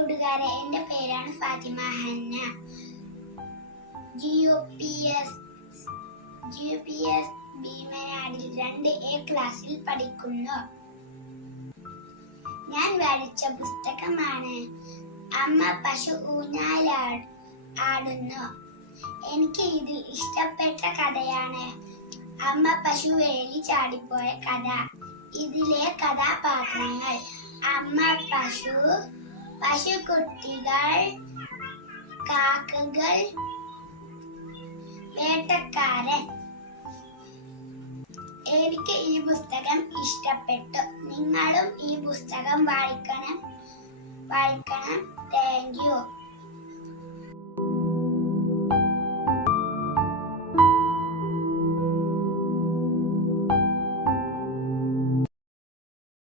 കൂട്ടുകാരെ എന്റെ പേരാണ് Fathima Hanna. G P S G P S ഭീമനാടിൽ രണ്ട് എ ക്ലാസ്സിൽ പഠിക്കുന്നു. ഞാൻ വരച്ച പുസ്തകമാണ് അമ്മ പശു ഊഞ്ഞാലാ ആടുന്നു. എനിക്ക് ഇതിൽ ഇഷ്ടപ്പെട്ട കഥയാണ് അമ്മ പശു വേലി ചാടിപ്പോയ കഥ. ഇതിലെ കഥാപാത്രങ്ങൾ അമ്മ പശു പശുക്കുട്ടികൾ കാക്കകൾ വേട്ടക്കാരൻ. എനിക്ക് ഈ പുസ്തകം ഇഷ്ടപ്പെട്ടു. നിങ്ങളും ഈ പുസ്തകം വായിക്കണം. വായിക്കണം. Thank you